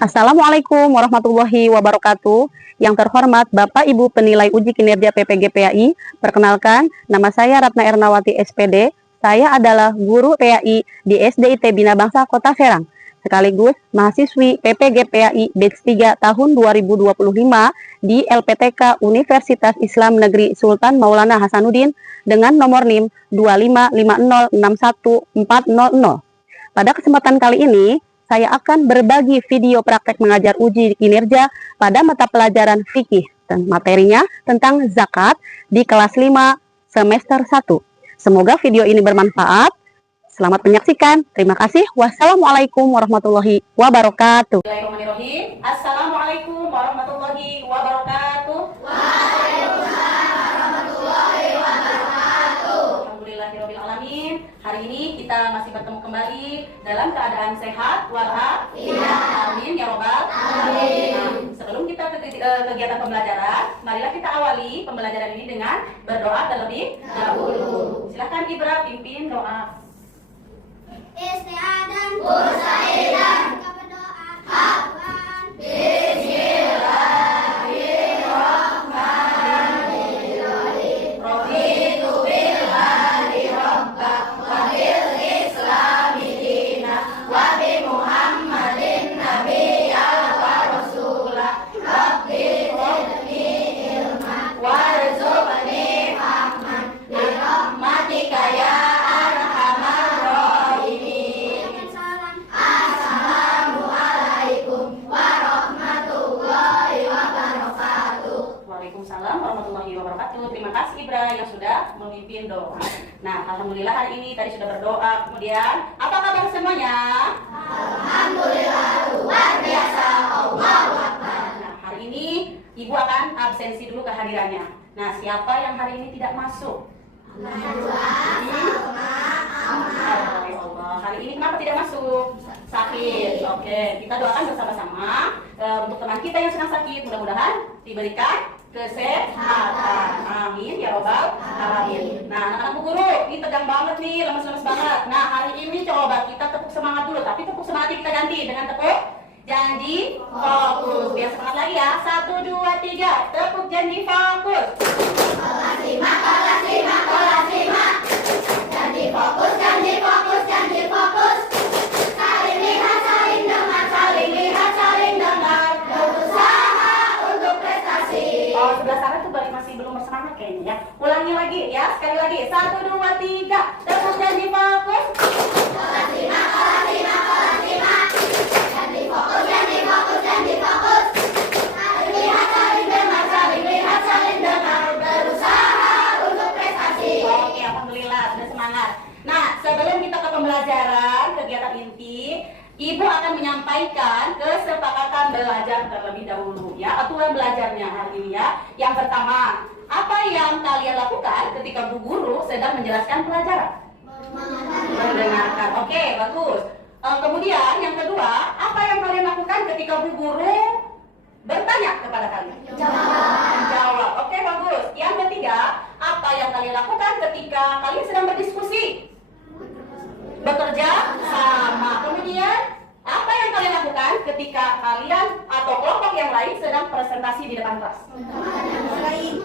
Assalamualaikum warahmatullahi wabarakatuh. Yang terhormat Bapak Ibu penilai uji kinerja PPG-PAI, perkenalkan nama saya Ratna Ernawati SPD. Saya adalah guru PAI di SDIT Bina Bangsa Kota Serang, sekaligus mahasiswi PPG-PAI Batch 3 tahun 2025 di LPTK Universitas Islam Negeri Sultan Maulana Hasanuddin dengan nomor NIM 255061400. Pada kesempatan kali ini, saya akan berbagi video praktek mengajar uji kinerja pada mata pelajaran fikih dan materinya tentang zakat di kelas 5 semester 1. Semoga video ini bermanfaat. Selamat menyaksikan. Terima kasih. Wassalamualaikum warahmatullahi wabarakatuh. Bismillahirrahmanirrahim. Assalamualaikum warahmatullahi wabarakatuh. Alhamdulillahirrahmanirrahim. Hari ini kita masih bertemu kembali dalam keadaan sehat walafiat. Amin ya robbal alamin. Sebelum kita ke kegiatan pembelajaran, marilah kita awali pembelajaran ini dengan berdoa terlebih dahulu. Silakan Ibra pimpin doa. Istiadan Bursaidan keberdoaan Afwan Bismillahirrahmanirrahim Raditu billahi Rabba wa bil Islami dina wa bi Muhammadin nabiyya wa rasulah Rabbi zidni ilman warzuqni fahman bi rahmatika ya Waalaikumsalam warahmatullahi wabarakatuh. Terima kasih Ibra yang sudah memimpin doa. Nah, alhamdulillah hari ini tadi sudah berdoa. Kemudian, apa kabar semuanya? Alhamdulillah luar biasa. Allahu Akbar. Nah, hari ini Ibu akan absensi dulu kehadirannya. Nah, siapa yang hari ini tidak masuk? Allah. Hari ini kenapa tidak masuk? Sakit. Oke, kita doakan bersama-sama untuk teman kita yang sedang sakit. Mudah-mudahan diberikan kesehatan. Amin ya robbal alamin. Nah, anak-anak Bu Guru, ini tegang banget nih, lemes-lemes banget. Nah, hari ini coba kita tepuk semangat dulu, tapi tepuk semangatnya kita ganti dengan tepuk janji fokus. Biar semangat lagi ya. 1, 2, 3. Tepuk janji fokus. Kelas 5, kelas 5, kelas 5. Janji fokus, janji fokus, janji fokus. Saling lihat, saling dengar, saling lihat, saling dengar. Berusaha untuk prestasi. Oh, sebelah sana tuh masih belum bersemangat kayaknya ya. Ulangi lagi ya, sekali lagi. 1, 2, 3. Tepuk janji fokus. Kelas 5, kelas 5, kelas 5. Janji fokus, janji fokus, janji fokus. Saling lihat, saling dengar, saling lihat, saling dengar. Berusaha untuk prestasi. Oke, alhamdulillah sudah semangat. Nah, sebelum kita ke pembelajaran kegiatan inti, Ibu akan menyampaikan kesepakatan belajar terlebih dahulu ya, aturan belajarnya hari ini ya. Yang pertama, apa yang kalian lakukan ketika Bu Guru sedang menjelaskan pelajaran? Mendengarkan. Oke, bagus. Kemudian yang kedua, apa yang kalian lakukan ketika Bu Guru bertanya kepada kalian? Jawab. Oke, bagus. Yang ketiga, apa yang kalian lakukan ketika kalian sedang berdiskusi? Bekerja sama. Kemudian apa yang kalian lakukan ketika kalian atau kelompok yang lain sedang presentasi di depan kelas?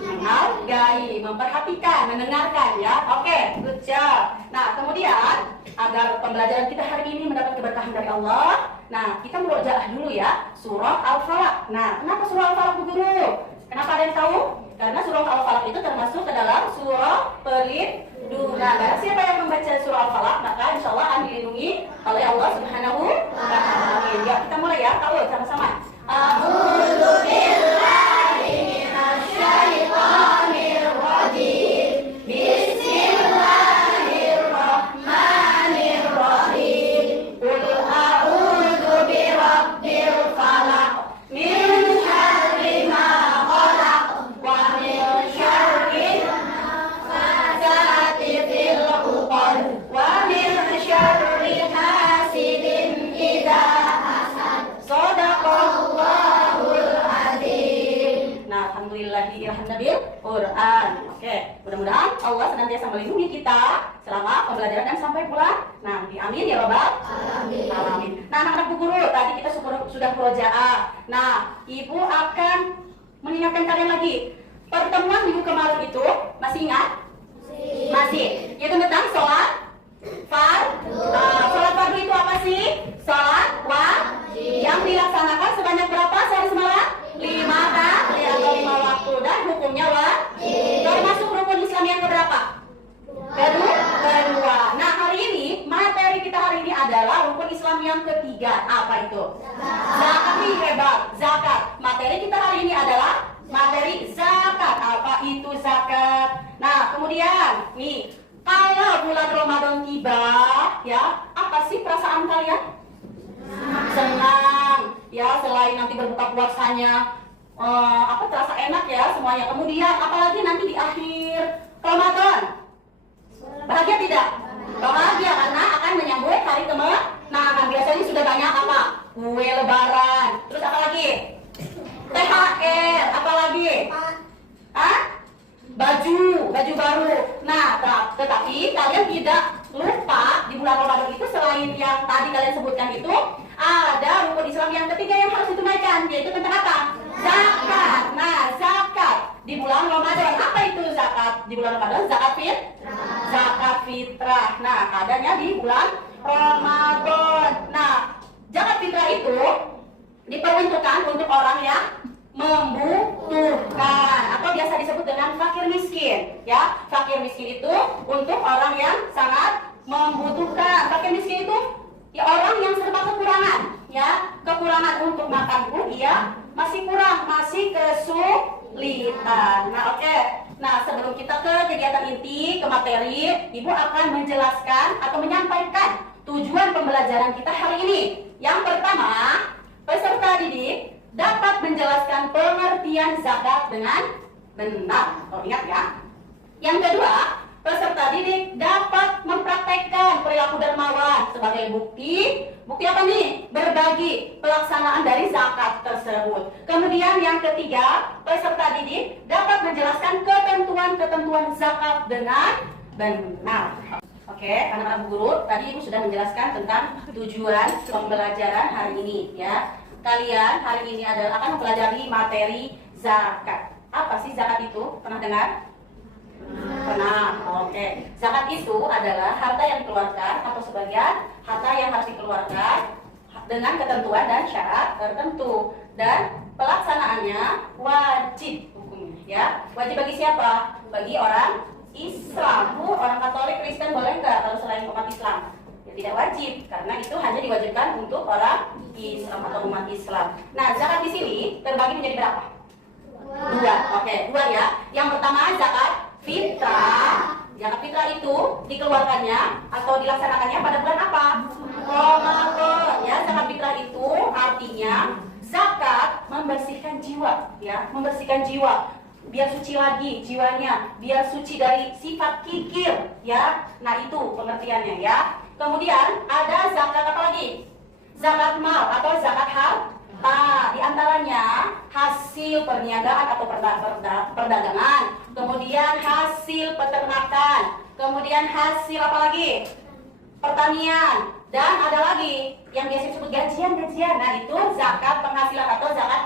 Menghargai, memperhatikan, mendengarkan ya. Oke, good job. Nah, kemudian agar pembelajaran kita hari ini mendapat keberkahan dari Allah, nah kita murojaah dulu ya surah Al-Falaq. Nah, kenapa surah Al-Falaq Bu Guru? Kenapa ada yang tahu? Karena surah Al-Falaq itu termasuk ke dalam surah pelindungan. Nah, siapa yang membaca surah Al-Falaq, maka insya Allah akan dilindungi oleh Allah Subhanahu wa Ta'ala. Ya, kita mulai ya, tahu sama-sama. A'udzu billahi minasyaitonir rajim. Bismillahirrahmanirrahim. Qul a'udzu birabbil falaq min syarri ma khalaq wa min syarri nafasati fil Mudah-mudahan Allah senantiasa melindungi kita selama pembelajaran dan sampai pulang nanti. Amin ya Rabbal alamin. Nah, anak-anak Bu Guru, tadi kita sudah murojaah. Nah, Ibu akan mengingatkan kalian lagi. Pertemuan minggu kemarin itu masih ingat? Masih. Itu tentang sholat sholat fardu itu apa sih? Sholat wajib yang dilaksanakan sebanyak berapa sehari semalam? 5 kali atau 5 waktu, dan hukumnya wajib. Termasuk rukun Islam yang keberapa? Kedua. Nah, hari ini materi kita hari ini adalah rukun Islam yang ketiga. Apa itu? Zakat. Nih, hebat. Zakat. Materi kita hari ini adalah materi zakat. Apa itu zakat? Nah, kemudian nih, kalau bulan Ramadan tiba, ya, apa sih perasaan kalian? Senang, ya, selain nanti berbuka puasanya, terasa enak ya semuanya. Kemudian apalagi nanti di akhir Ramadan, bahagia tidak? Bahagia karena akan menyambut hari kemenangan. Biasanya sudah banyak apa? Kue lebaran. Terus apa lagi? THR. Apa lagi? Baju baru. Nah, tetapi kalian tidak lupa di bulan Ramadan itu selain yang tadi kalian sebutkan itu, ada rukun Islam yang ketiga yang harus ditunaikan, yaitu tentang apa? Zakat. Nah, zakat di bulan Ramadan. Apa itu zakat di bulan Ramadan? Zakat fitrah. Nah, adanya di bulan Ramadan. Nah, zakat fitrah itu diperuntukkan untuk orang yang membutuhkan atau biasa disebut dengan fakir miskin, ya. Fakir miskin itu untuk orang yang sangat membutuhkan. Fakir miskin itu ya orang yang serba kekurangan, ya. Kekurangan untuk makan pun ia masih kurang, masih kesulitan. Nah, oke. Nah, sebelum kita ke kegiatan inti, ke materi, Ibu akan menjelaskan atau menyampaikan tujuan pembelajaran kita hari ini. Yang pertama, peserta didik dapat menjelaskan pengertian zakat dengan benar. Oh, ingat ya. Yang kedua, peserta didik dapat mempraktekkan perilaku dermawan sebagai bukti apa nih? Berbagi pelaksanaan dari zakat tersebut. Kemudian yang ketiga, peserta didik dapat menjelaskan ketentuan-ketentuan zakat dengan benar. Oke, anak-anak guru, tadi Ibu sudah menjelaskan tentang tujuan pembelajaran hari ini, ya. Kalian hari ini akan mempelajari materi zakat. Apa sih zakat itu? Pernah dengar? Pernah. Oke. Zakat itu adalah harta yang dikeluarkan atau sebagian harta yang harus dikeluarkan dengan ketentuan dan syarat tertentu, dan pelaksanaannya wajib hukumnya, ya. Wajib bagi siapa? Bagi orang Islam. Orang Katolik, Kristen boleh nggak kalau selain umat Islam? Tidak wajib, karena itu hanya diwajibkan untuk orang Islam atau umat Islam. Nah, zakat di sini terbagi menjadi berapa? Dua. Oke, dua ya. Yang pertama zakat fitrah. Zakat fitrah itu dikeluarkannya atau dilaksanakannya pada bulan apa? Ramadan. Ya, zakat fitrah itu artinya zakat membersihkan jiwa, ya, membersihkan jiwa. Biar suci lagi jiwanya, biar suci dari sifat kikir, ya. Nah, itu pengertiannya, ya. Kemudian ada zakat apa lagi? Zakat mal atau zakat harta. Di antaranya hasil perniagaan atau perdagangan, kemudian hasil peternakan, kemudian hasil apa lagi? Pertanian, dan ada lagi yang biasa disebut gajian. Nah, itu zakat penghasilan atau zakat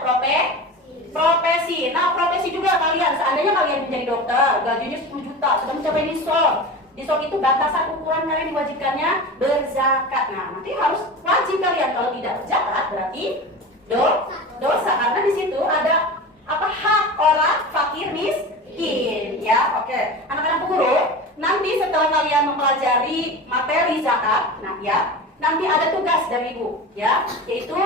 profesi. Nah, profesi juga kalian, seandainya kalian menjadi dokter, gajinya 10 juta, sudah mencapai nisab. Nisab itu batasan ukuran kalian diwajibkannya berzakat. Nah, nanti harus wajib kalian, kalau tidak berzakat berarti dosa, karena di situ ada apa? Hak orang fakir miskin, ya. Oke, anak-anak guru, nanti setelah kalian mempelajari materi zakat, nah ya, nanti ada tugas dari Ibu, ya, yaitu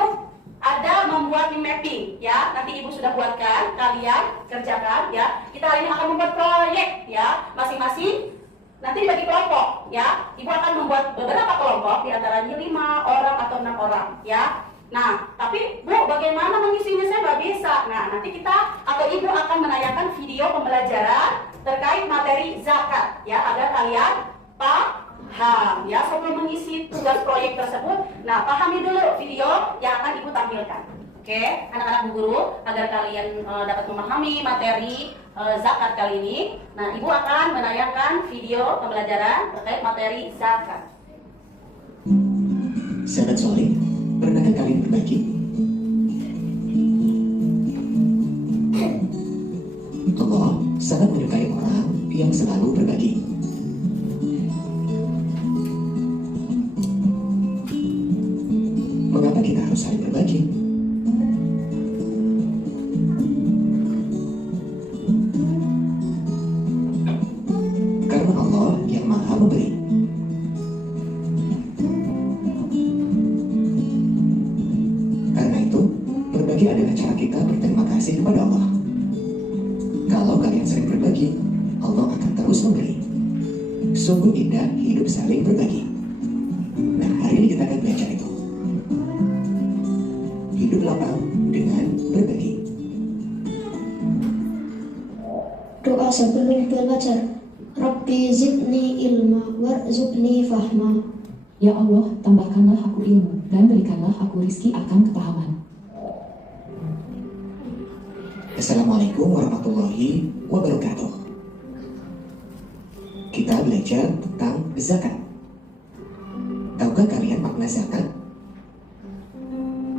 ada membuat mapping, ya. Nanti Ibu sudah buatkan, kalian kerjakan, ya. Kita hari ini akan membuat proyek, ya, masing-masing. Nanti dibagi kelompok, ya. Ibu akan membuat beberapa kelompok, diantaranya 5 orang atau 6 orang, ya. Nah, tapi Bu, bagaimana mengisinya? Saya nggak bisa. Nah, nanti kita atau Ibu akan menayangkan video pembelajaran terkait materi zakat, ya, agar kalian paham, ya, sebelum mengisi tugas proyek tersebut. Nah, pahami dulu video yang akan Ibu tampilkan. Oke, anak-anak Bu Guru, agar kalian dapat memahami materi zakat kali ini. Nah, Ibu akan menayangkan video pembelajaran terkait materi zakat. Sahabat soleh, pernahkah kalian berbagi? Allah sangat menyukai orang yang selalu berbagi. Mengapa kita harus saling berbagi? Karena Allah yang Maha Memberi. Karena itu, berbagi adalah cara kita berterima kasih kepada Allah. Kalau kalian sering berbagi, Allah akan terus memberi. Sungguh indah hidup saling berbagi. Nah, hari ini kita akan belajar itu. Hidup lapang dengan berbagi. Doa sebelum belajar. Rabbi zidni ilma warzuqni fahma. Ya Allah, tambahkanlah aku ilmu dan berikanlah aku rizki akan kepahaman. Assalamualaikum warahmatullahi wabarakatuh. Kita belajar tentang zakat. Tahukah kalian makna zakat?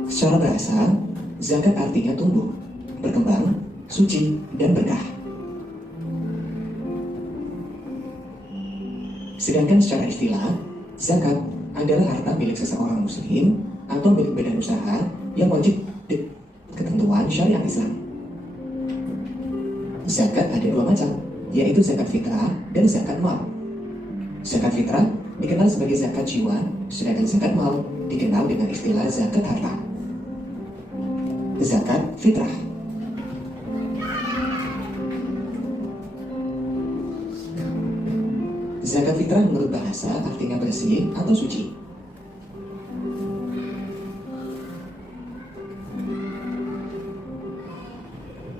Secara bahasa, zakat artinya tumbuh, berkembang, suci, dan berkah. Sedangkan secara istilah, zakat adalah harta milik seseorang muslim atau milik badan usaha yang wajib ketentuan syariat Islam. Zakat ada dua macam, yaitu zakat fitrah dan zakat mal. Zakat fitrah dikenal sebagai zakat jiwa, sedangkan zakat mal dikenal dengan istilah zakat harta. Zakat fitrah. Zakat fitrah menurut bahasa artinya bersih atau suci.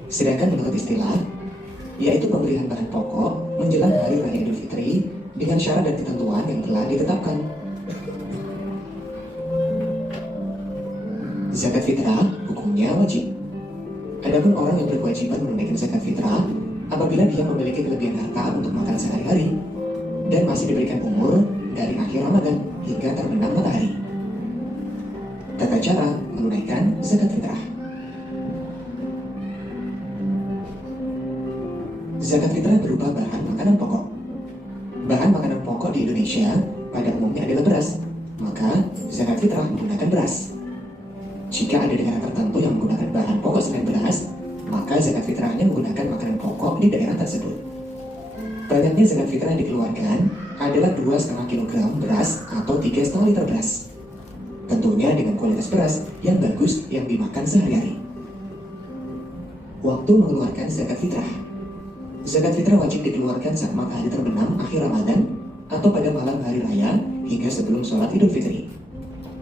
Sedangkan menurut istilah, yaitu pemberian bahan pokok menjelang hari raya Idul Fitri dengan syarat dan ketentuan yang telah ditetapkan. Zakat fitrah hukumnya wajib. Adapun orang yang berkewajiban menunaikan zakat fitrah apabila dia memiliki kelebihan harta untuk makan sehari-hari dan masih diberikan umur dari akhir Ramadan hingga terbenam matahari. Tata cara menunaikan zakat fitrah. Zakat fitrah berupa bahan makanan pokok. Bahan makanan pokok di Indonesia pada umumnya adalah beras, maka zakat fitrah menggunakan beras. Jika ada daerah tertentu yang menggunakan bahan pokok selain beras, maka zakat fitrahnya menggunakan makanan pokok di daerah tersebut. Banyaknya zakat fitrah yang dikeluarkan adalah 2,5 kg beras atau 3,5 liter beras. Tentunya dengan kualitas beras yang bagus yang dimakan sehari-hari. Waktu mengeluarkan zakat fitrah. Zakat fitrah wajib dikeluarkan saat matahari terbenam akhir Ramadan atau pada malam hari raya hingga sebelum sholat Idul Fitri.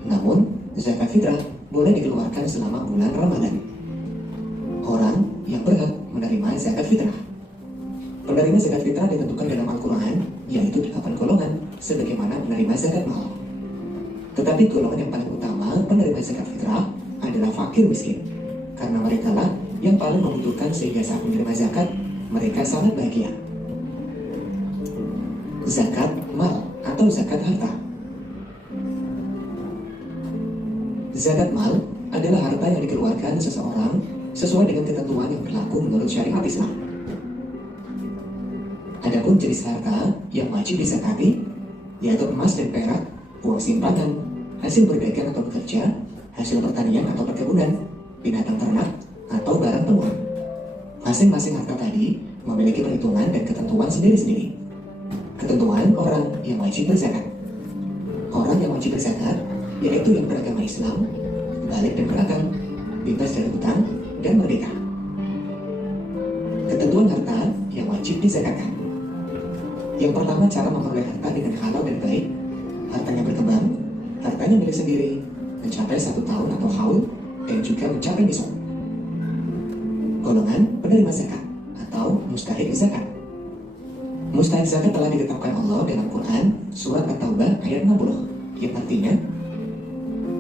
Namun, zakat fitrah boleh dikeluarkan selama bulan Ramadan. Orang yang berhak menerima zakat fitrah. Penerima zakat fitrah ditentukan dalam Al-Quran, yaitu 8 golongan, sebagaimana menerima zakat mal. Tetapi golongan yang paling utama penerima zakat fitrah adalah fakir miskin, karena mereka lah yang paling membutuhkan sehingga saat menerima zakat, mereka sangat bahagia. Zakat mal atau zakat harta. Zakat mal adalah harta yang dikeluarkan seseorang sesuai dengan ketentuan yang berlaku menurut syariat Islam. Adapun jenis harta yang wajib dizakati yaitu emas dan perak, uang simpanan, hasil berdagang atau bekerja, hasil pertanian atau perkebunan, binatang ternak, atau barang temuan. Masing-masing harta tadi memiliki perhitungan dan ketentuan sendiri-sendiri. Ketentuan orang yang wajib berzakat. Orang yang wajib berzakat yaitu yang beragama Islam, balik dan berakal, bebas dari hutang, dan merdeka. Ketentuan harta yang wajib dizakatkan. Yang pertama, cara memperoleh harta dengan halal dan baik. Hartanya berkembang, hartanya milik sendiri, mencapai 1 tahun atau haul, dan juga mencapai nisab. Golongan penerima zakat atau mustahik zakat. Mustahik zakat telah ditetapkan Allah dalam Quran surat At-Taubah ayat 60, yang artinya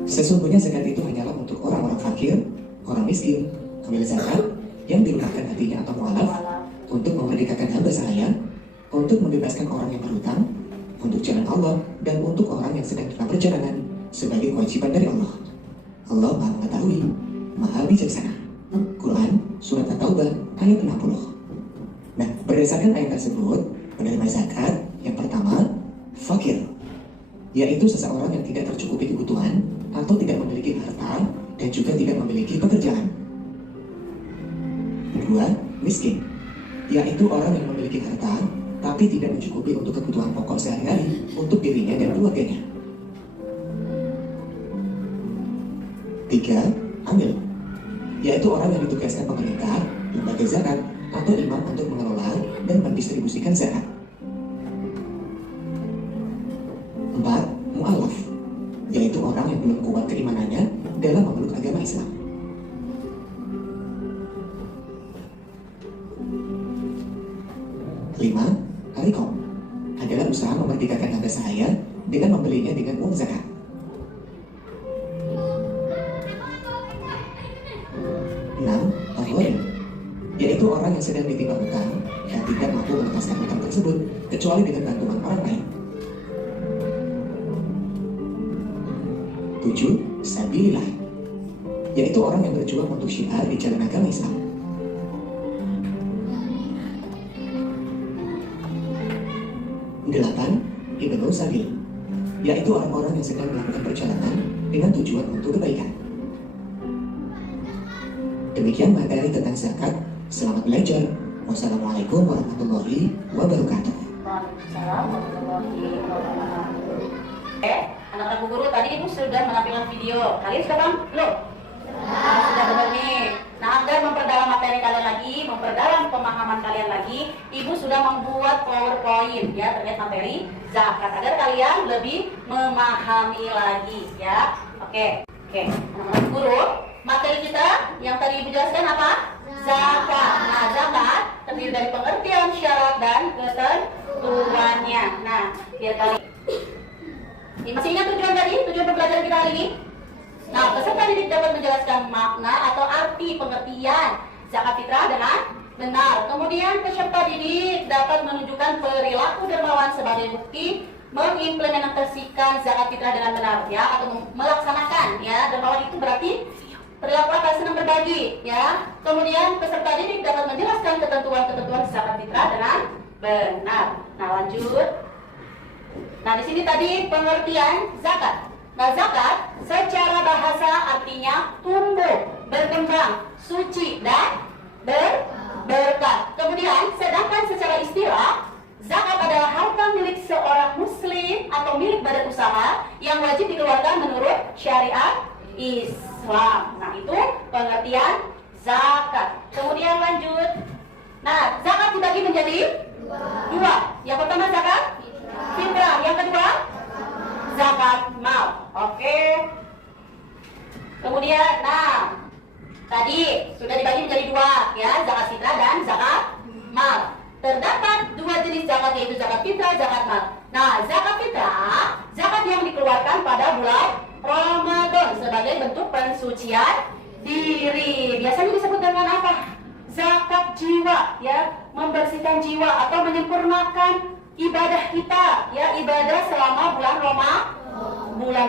sesungguhnya zakat itu hanyalah untuk orang-orang fakir, orang miskin, amil zakat yang dilunakkan hatinya atau mualaf, untuk memerdekakan hamba sahaya, untuk membebaskan orang yang berhutang, untuk jalan Allah, dan untuk orang yang sedang dalam perjalanan sebagai kewajiban dari Allah. Allah Maha Mengetahui, Maha Bijaksana. Quran Surat At-Taubah ayat 60. Nah, berdasarkan ayat tersebut, penerima zakat yang pertama, fakir, yaitu seseorang yang tidak tercukupi kebutuhan atau tidak memiliki harta dan juga tidak memiliki pekerjaan. Kedua, miskin, yaitu orang yang memiliki harta tapi tidak mencukupi untuk kebutuhan pokok sehari-hari untuk dirinya dan keluarganya. Tiga, amil, yaitu orang yang ditugaskan pemerintah, lembaga zakat, atau imam untuk mengelola dan mendistribusikan zakat. Empat, mu'alaf, yaitu orang yang belum kuat keimanannya dalam memeluk agama Islam. Lima, arikom, adalah usaha memerdekakan hamba sahaya dengan membelinya dengan uang zakat. 6. Al-Gharim, yaitu orang yang sedang ditimpa hutang dan tidak mampu menuntaskan hutang tersebut kecuali dengan bantuan orang lain. 7. Sabilillah, yaitu orang yang berjuang untuk syiar di jalan agama Islam. 8. Ibnu Sabil, yaitu orang-orang yang sedang melakukan perjalanan dengan tujuan untuk kebaikan. Demikian materi tentang zakat. Selamat belajar. Wassalamualaikum warahmatullahi wabarakatuh. Waalaikumsalam warahmatullahi wabarakatuh. Anak-anak Bu Guru, tadi Ibu sudah menampilkan video. Kalian sudah paham? Belum? Nah, sudah benar nih. Nah, agar memperdalam materi kalian lagi, memperdalam pemahaman kalian lagi, Ibu sudah membuat PowerPoint ya terkait materi zakat agar kalian lebih memahami lagi ya. Oke. Anak-anak Bu Guru, materi kita yang tadi Ibu jelaskan apa? Zakat. Nah, zakat terdiri dari pengertian, syarat, dan ketentuannya. Nah, biar kalian masih ingat tujuan pembelajaran kita hari ini? Nah, peserta didik dapat menjelaskan makna atau arti pengertian zakat fitrah dengan benar. Kemudian peserta didik dapat menunjukkan perilaku dermawan sebagai bukti mengimplementasikan zakat fitrah dengan benar ya, atau melaksanakan ya. Dermawan itu berarti perilaku apa? Senang berbagi ya. Kemudian peserta didik dapat menjelaskan ketentuan-ketentuan zakat fitrah dengan benar. Nah, lanjut. Nah, di sini tadi pengertian zakat. Nah, zakat secara bahasa artinya tumbuh, berkembang, suci, dan berkat. Kemudian, sedangkan secara istilah, zakat adalah harta milik seorang muslim atau milik badan usaha yang wajib dikeluarkan menurut syariat Islam. Nah, itu pengertian zakat. Kemudian lanjut. Nah, zakat dibagi menjadi dua. Yang pertama zakat fitrah, yang kedua zakat mal. Oke. Kemudian, nah, tadi sudah dibagi menjadi dua ya, zakat fitrah dan zakat mal. Terdapat dua jenis zakat, yaitu zakat fitrah, zakat mal. Nah, zakat fitrah, zakat yang dikeluarkan pada bulan Ramadan sebagai bentuk pensucian diri. Biasanya disebut dengan apa? Zakat jiwa ya, membersihkan jiwa atau menyempurnakan ibadah kita ya, ibadah selama bulan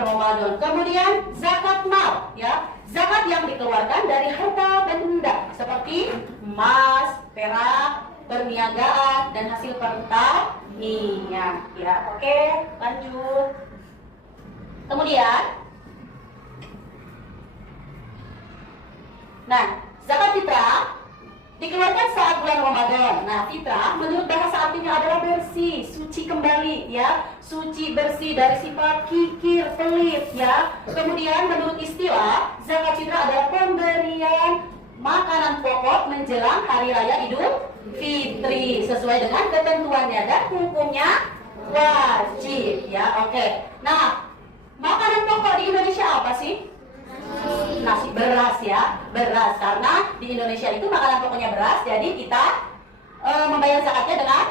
Ramadan. Kemudian zakat mal ya, zakat yang dikeluarkan dari harta benda seperti emas, perak, perniagaan, dan hasil pertanian ya. Oke, lanjut. Kemudian, nah, zakat fitrah dikeluarkan saat bulan Ramadan. Nah, fitrah menurut bahasa artinya adalah bersih, suci kembali ya, suci bersih dari sifat kikir, pelit ya. Kemudian menurut istilah, zakat fitrah adalah pemberian makanan pokok menjelang hari raya Idul Fitri sesuai dengan ketentuannya dan hukumnya wajib ya. Oke. Nah, makanan pokok di Indonesia apa sih? Nasi, beras ya, beras, karena di Indonesia itu makanan pokoknya beras, jadi kita membayar zakatnya dengan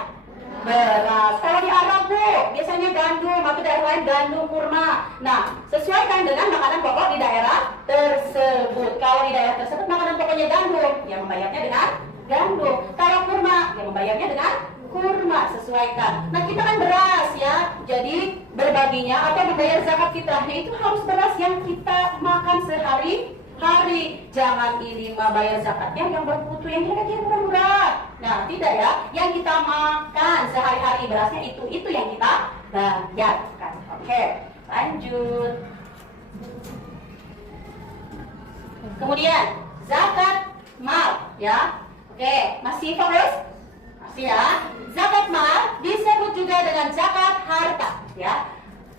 beras. Kalau di Arab Bu, biasanya biasanya gandum atau daerah lain gandum, kurma. Nah, sesuaikan dengan makanan pokok di daerah tersebut. Kalau di daerah tersebut makanan pokoknya gandum, yang membayarnya dengan gandum. Kalau kurma, yang membayarnya dengan kurma, sesuaikan. Nah, kita kan beras ya, jadi berbaginya atau membayar zakat fitrahnya itu harus beras yang kita makan sehari-hari. Jangan ini bayar zakatnya yang bermutu, yang kira-kira murah-murah. Nah, tidak ya, yang kita makan sehari-hari berasnya itu yang kita bayarkan. Oke, lanjut. Kemudian zakat mal ya. Oke, masih fokus? Masih ya. Zakat mal disebut juga dengan zakat harta ya.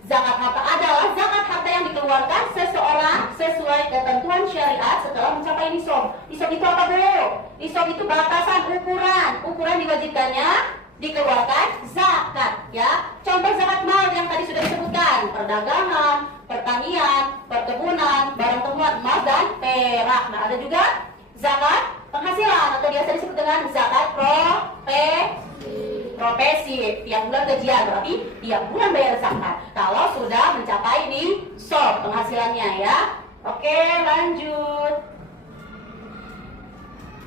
Zakat harta adalah zakat harta yang dikeluarkan seseorang sesuai ketentuan syariat setelah mencapai nisab. Nisab itu apa, Bu? Nisab itu batasan ukuran diwajibkannya dikeluarkan zakat ya. Contoh zakat mal yang tadi sudah disebutkan, perdagangan, pertanian, perkebunan, barang temuan emas dan perak. Nah, ada juga zakat penghasilan atau biasa disebut dengan zakat profesi. Tiap bulan gajian, berarti tiap bulan bayar zakat kalau sudah mencapai nisab penghasilannya ya. Oke, lanjut.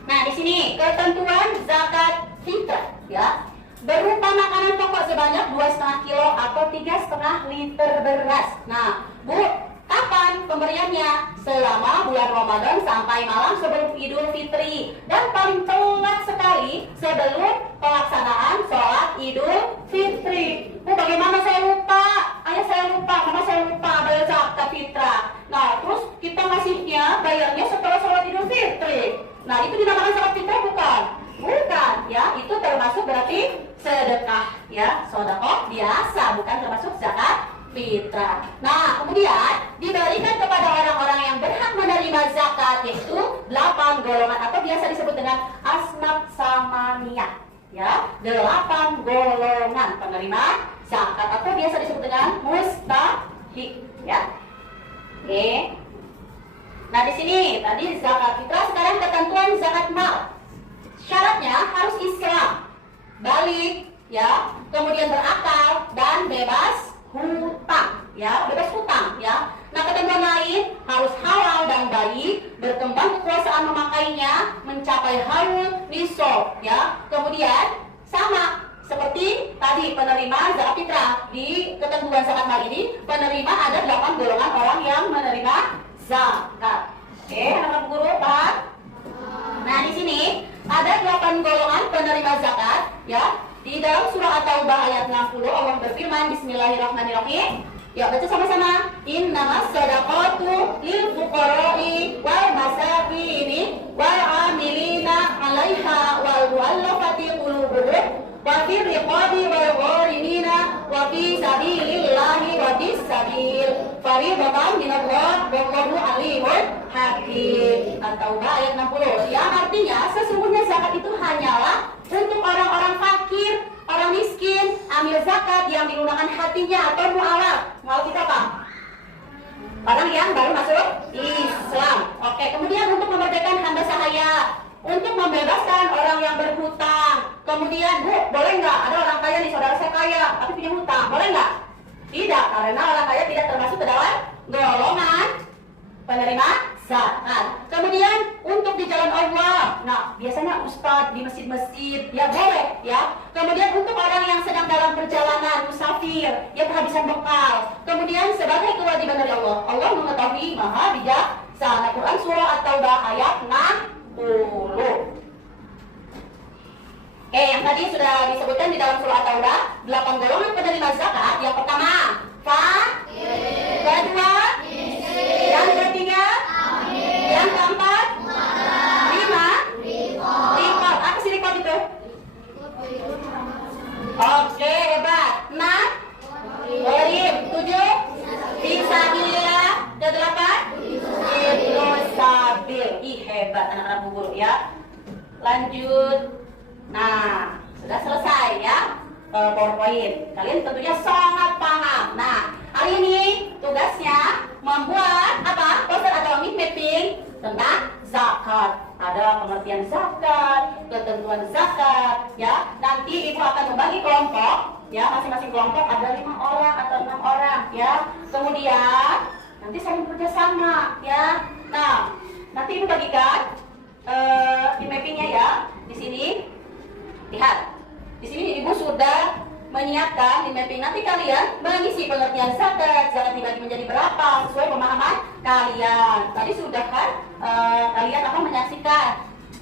Nah, di sini ketentuan zakat fitrah ya, berupa makanan pokok sebanyak 2,5 kilo atau 3,5 liter beras. Nah, Bu, kapan pemberiannya? Selama bulan Ramadan sampai malam sebelum Idul Fitri, dan paling telat sekali sebelum pelaksanaan sholat Idul Fitri. Bu, bagaimana saya lupa? Ayah saya lupa, mama saya lupa bayar zakat fitrah. Nah, terus kita ngasihnya bayarnya setelah sholat Idul Fitri. Nah, itu dinamakan zakat fitrah bukan? Bukan ya, itu termasuk berarti sedekah ya, sedekah biasa, bukan termasuk zakat fitrah. Nah, kemudian diberikan kepada orang-orang yang berhak menerima zakat, yaitu 8 golongan atau biasa disebut dengan asnaf samaniyah ya, 8 golongan penerima zakat atau biasa disebut dengan mustahik ya. Oke. Nah, di sini tadi zakat fitrah, sekarang ketentuan zakat mal. Syaratnya harus Islam, balik ya, kemudian berakal dan bebas hutang ya, bebas hutang ya. Nah, ketentuan lain harus halal dan baik, berkembang kekuasaan memakainya, mencapai haul nisab ya. Kemudian sama seperti tadi penerima zakat fitrah, di ketentuan zakat mal ini penerima ada 8 golongan orang yang menerima zakat. Oke, anak-anak guru paham? Nah, di sini ada 8 golongan penerima zakat ya. Di dalam surah At-Taubah ayat 60 Allah berfirman, Bismillahirrahmanirrahim. Ya, baca sama-sama. Innamas shadaqatu lil fuqara'i wal masakini wal 'amilina 'alaiha wal mu'allafati qulubuhum wa fir riqabi wal gharimina wa fi sabilillahi wa bis sabil fariidatan minallah wallahu alimun hakim. At-Taubah ayat 60 yang artinya sesungguhnya zakat itu hanyalah untuk orang-orang fakir, orang miskin, amil zakat yang dilunakkan hatinya atau mu'alaf. Mu'alaf itu apa? Orang yang baru masuk Islam. Oke, kemudian untuk memerdekakan hamba sahaya, untuk membebaskan orang yang berhutang. Kemudian, Bu, boleh nggak ada orang kaya nih, saudara saya kaya, tapi punya hutang, boleh nggak? Tidak, karena orang kaya tidak termasuk ke dalam golongan penerima zakat. Kemudian untuk di jalan Allah, nah biasanya ustadz di masjid-masjid ya boleh ya. Kemudian untuk orang yang sedang dalam perjalanan musafir, yang kehabisan bekal. Kemudian sebagai kewajiban dari Allah, Allah mengetahui maha bijaksana. Quran surah At-Taubah ayat 60. Oke, yang tadi sudah disebutkan di dalam surah At-Taubah 8 golongan penerima zakat. Yang pertama, kedua, yang ketiga, yang keempat, 5, rikot. Apa sih rikot itu? Oke, hebat. 6, gharib. 7, fisabilillah. Ke-8, ibnu sabil. Ih, hebat anak-anak bu guru ya. Lanjut. Nah, sudah selesai ya PowerPoint. Kalian tentunya sangat paham. Nah, hari ini tugasnya membuat apa? Poster atau mapping tentang zakat. Ada pengertian zakat, ketentuan zakat ya. Nanti Ibu akan membagi kelompok ya, masing-masing kelompok ada 5 orang atau 6 orang, ya. Kemudian nanti saling bekerja sama, ya. Nah, nanti Ibu bagikan di mappingnya ya. Di sini, lihat. Di sini Ibu sudah menyiapkan di mapping. Nanti kalian mengisi pengertian zakat dibagi menjadi berapa sesuai pemahaman kalian. Tadi sudah kan kalian akan menyaksikan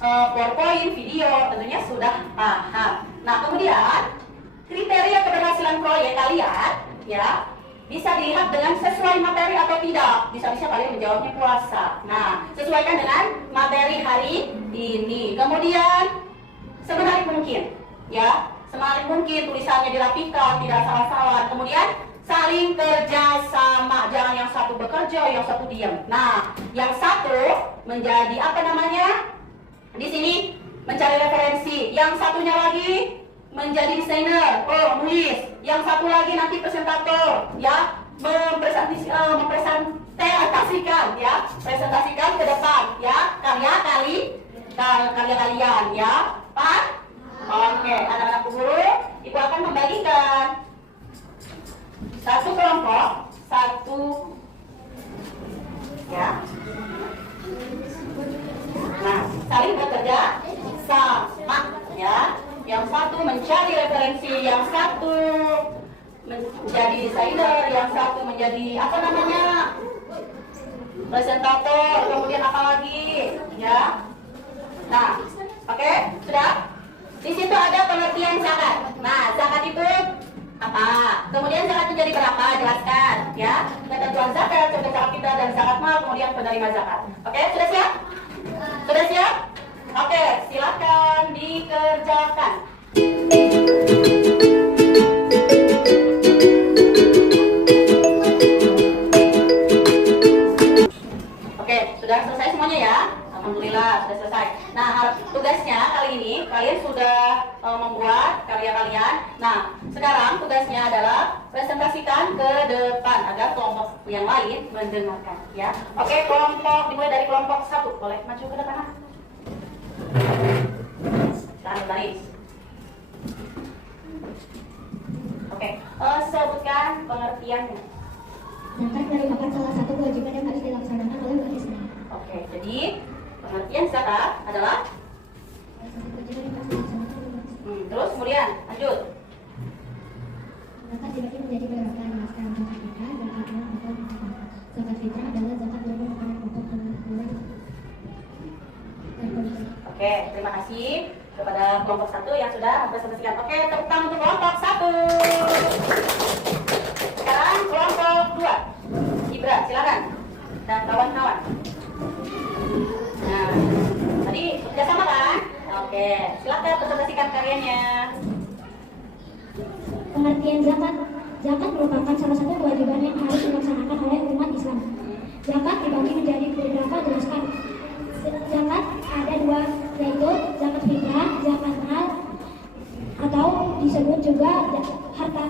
PowerPoint, video, tentunya sudah paham. Nah, kemudian kriteria keberhasilan proyek kalian ya bisa dilihat dengan sesuai materi atau tidak. Bisa-bisa kalian menjawabnya puasa. Nah, sesuaikan dengan materi hari ini. Kemudian semenarik mungkin ya, semakin mungkin tulisannya dirapikan, tidak salah-salah. Kemudian saling kerja sama, jangan yang satu bekerja, yang satu diam. Nah, yang satu menjadi apa namanya? Di sini mencari referensi, yang satunya lagi menjadi desainer, nulis. Yang satu lagi nanti presentator, ya, mempresentasikan, ya, presentasikan ke depan, ya, karya kalian, ya, paham? Oke, anak-anak guru, Ibu akan membagikan satu kelompok, ya. Nah, saling bekerja sama, ya. Yang satu mencari referensi, yang satu menjadi desainer, yang satu menjadi apa namanya? Presentator, kemudian apa lagi, ya. Nah, oke, sudah? Di situ ada pengertian zakat. Nah, zakat itu apa? Kemudian zakat itu jadi berapa? Jelaskan, ya. Ketentuan zakat, contoh zakat fitrah dan zakat mal, kemudian penerima zakat. Oke, sudah siap? Sudah siap? Oke, silakan dikerjakan. Oke, sudah selesai semuanya ya? Alhamdulillah, sudah selesai. Nah, tugasnya kali ini kalian sudah membuat karya kalian. Nah, sekarang tugasnya adalah presentasikan ke depan agar kelompok yang lain mendengarkan, ya. Oke, kelompok dimulai dari kelompok 1. Boleh maju ke depan? Tahan baris. Oke, sebutkan pengertiannya. Zakat merupakan salah satu kewajiban yang harus dilaksanakan oleh umat Islam. Oke, jadi pengertian zakat adalah terus kemudian lanjut. Zakat dibagi menjadi beberapa jelaskan zakat fitrah, zakat mal atau zakat. Zakat fitrah adalah zakat berupa makanan pokok bulan. Oke, terima kasih kepada kelompok 1 yang sudah mempresentasikan. Oke, tepuk tangan untuk kelompok 1. Sekarang kelompok 2. Ibra, silakan. Dan kawan-kawan. Nah, tadi kerjasama kan? Oke, silakan presentasikan karyanya. Pengertian zakat. Zakat merupakan salah satu kewajiban yang harus dilaksanakan oleh umat Islam. Zakat dibagi menjadi beberapa jelaskan. Zakat ada 2, yaitu zakat fitrah, zakat mal, atau disebut juga zakat harta.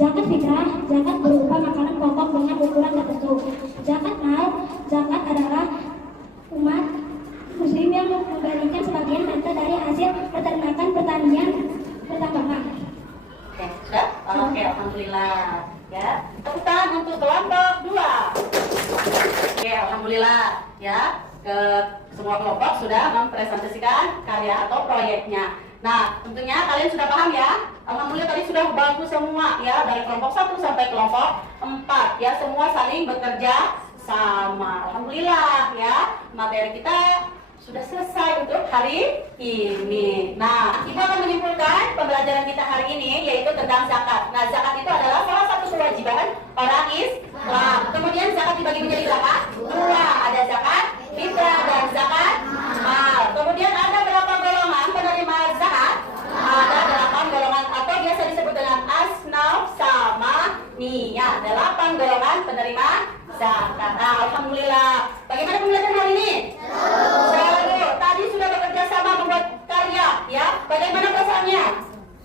Zakat fitrah, zakat berupa makanan pokok dengan ukuran tertentu. Zakat mal, zakat adalah umat muslim yang memberikan sebagian harta dari hasil peternakan, pertanian, pertambangan. Oke, sudah? Oke, alhamdulillah. Ya, tepuk tangan untuk kelompok 2. Oke, alhamdulillah. Ya, ke semua kelompok sudah mempresentasikan karya atau proyeknya. Nah, tentunya kalian sudah paham ya. Alhamdulillah tadi sudah bagus semua ya, dari kelompok 1 sampai kelompok 4 ya, semua saling bekerja sama. Alhamdulillah ya, materi kita sudah selesai untuk hari ini. Nah, Ibu akan menyimpulkan pembelajaran kita hari ini yaitu tentang zakat. Nah, zakat itu adalah salah satu kewajiban orang Islam. Kemudian zakat dibagi menjadi berapa? 2, ada zakat fitrah dan zakat mal. Kemudian ada berapa golongan penerima zakat? Ada 8 golongan atau biasa disebut dengan asnaf sama niyah. 8 golongan penerima zakat. Nah, alhamdulillah. Bagaimana pembelajaran hari ini? Seru. Tadi sudah bekerja sama membuat karya, ya. Bagaimana perasaannya?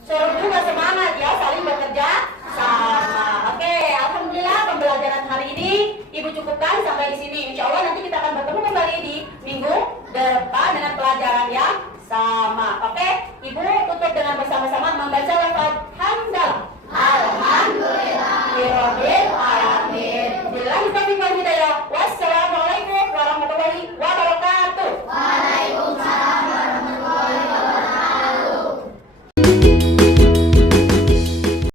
Seru juga, semangat ya, saling bekerja sama. Oke, alhamdulillah pembelajaran hari ini Ibu cukupkan sampai di sini. Insya Allah nanti kita akan bertemu kembali di minggu depan dengan pelajaran yang sama. Oke, Ibu tutup dengan bersama-sama membaca lafaz